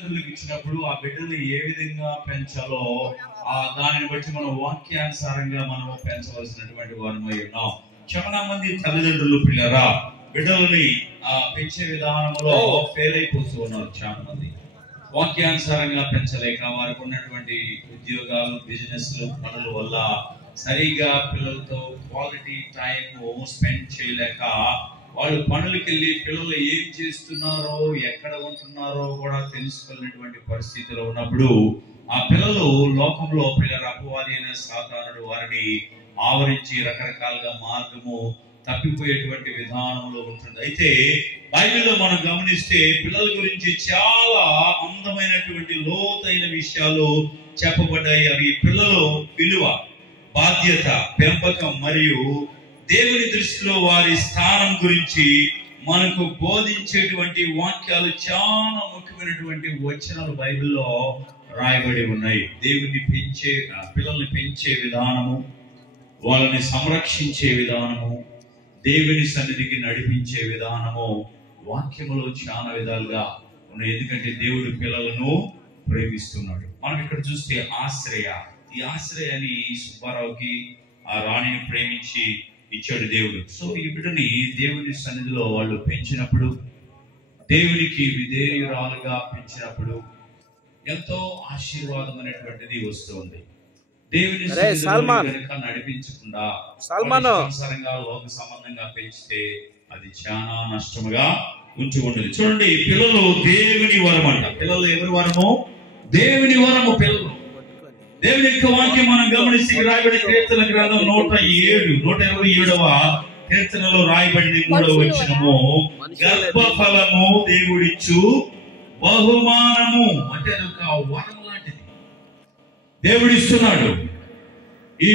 తల్లిదండ్రులకు ఇచ్చినప్పుడు ఆ బిడ్డల్ని ఏ విధంగా పెంచాలో దానిని బట్టి మనం వాక్యానుసారంగా మనం పెంచవలసినటువంటి వారమై ఉన్నాం. చాలా మంది తల్లిదండ్రులు పిల్లరా బిడ్డలని పెంచే విధానంలో ఫెయిల్ అయిపోతూ ఉన్నారు. చాలా మంది వాక్యానుసారంగా పెంచలేక వారికి ఉన్నటువంటి ఉద్యోగాలు, బిజినెస్లు, పనుల వల్ల సరిగా పిల్లలతో క్వాలిటీ టైం స్పెండ్ చేయలేక వాళ్ళు పనులకి వెళ్ళి పిల్లలు ఏం చేస్తున్నారో ఎక్కడ ఉంటున్నారో కూడా తెలుసుకోలేనటువంటి పరిస్థితిలో ఉన్నప్పుడు ఆ పిల్లలు లోకంలో పిల్లల అపవాది అయిన సాతానుడు వారిని ఆవరించి రకరకాలుగా మార్గము తప్పిపోయేటువంటి విధానంలో ఉంటుంది. అయితే బైబిల్లో మనం గమనిస్తే పిల్లల గురించి చాలా అందమైనటువంటి లోతైన విషయాలు చెప్పబడ్డాయి. అవి పిల్లలు విలువ, బాధ్యత, పెంపకం మరియు దేవుని దృష్టిలో వారి స్థానం గురించి మనకు బోధించేటువంటి వాక్యాలు చాలా ముఖ్యమైనటువంటి వచనాలు బైబిల్లో రాయబడి ఉన్నాయి. దేవుని పిల్లల్ని పెంచే విధానము, వాళ్ళని సంరక్షించే విధానము, దేవుని సన్నిధికి నడిపించే విధానము వాక్యములో చాలా విధాలుగా ఉన్నాయి. ఎందుకంటే దేవుడు పిల్లలను ప్రేమిస్తున్నాడు. మనం ఇక్కడ చూస్తే ఆశ్రయ, ఈ ఆశ్రయాన్ని సుబ్బారావుకి ఆ రాణిని ప్రేమించి ఇచ్చాడు దేవుడు. సో ఈ బిడ్డని దేవుని సన్నిధిలో వాళ్ళు పెంచినప్పుడు, దేవునికి విధేయురాలుగా పెంచినప్పుడు ఎంతో ఆశీర్వాదం అనేటువంటిది వస్తుంది. దేవుని కనుక నడిపించకుండా అనుసారంగా లోక సంబంధంగా పెంచితే అది చాలా నష్టముగా ఉంచుకుంటుంది. చూడండి, పిల్లలు దేవుని వరం అంట. పిల్లలు ఎవరి వరము? దేవుని వరము. పిల్లలు దేవుని యొక్క వాక్యం మనం గమనిస్తే రాయబడి కీర్తన గ్రంథం 127వ కీర్తనలో రాయబడిన 3వ వచనము, గర్భఫలము దేవుడిచ్చు బహుమానము. అంటే అది ఒక వరం లాంటిది దేవుడిస్తున్నాడు. ఈ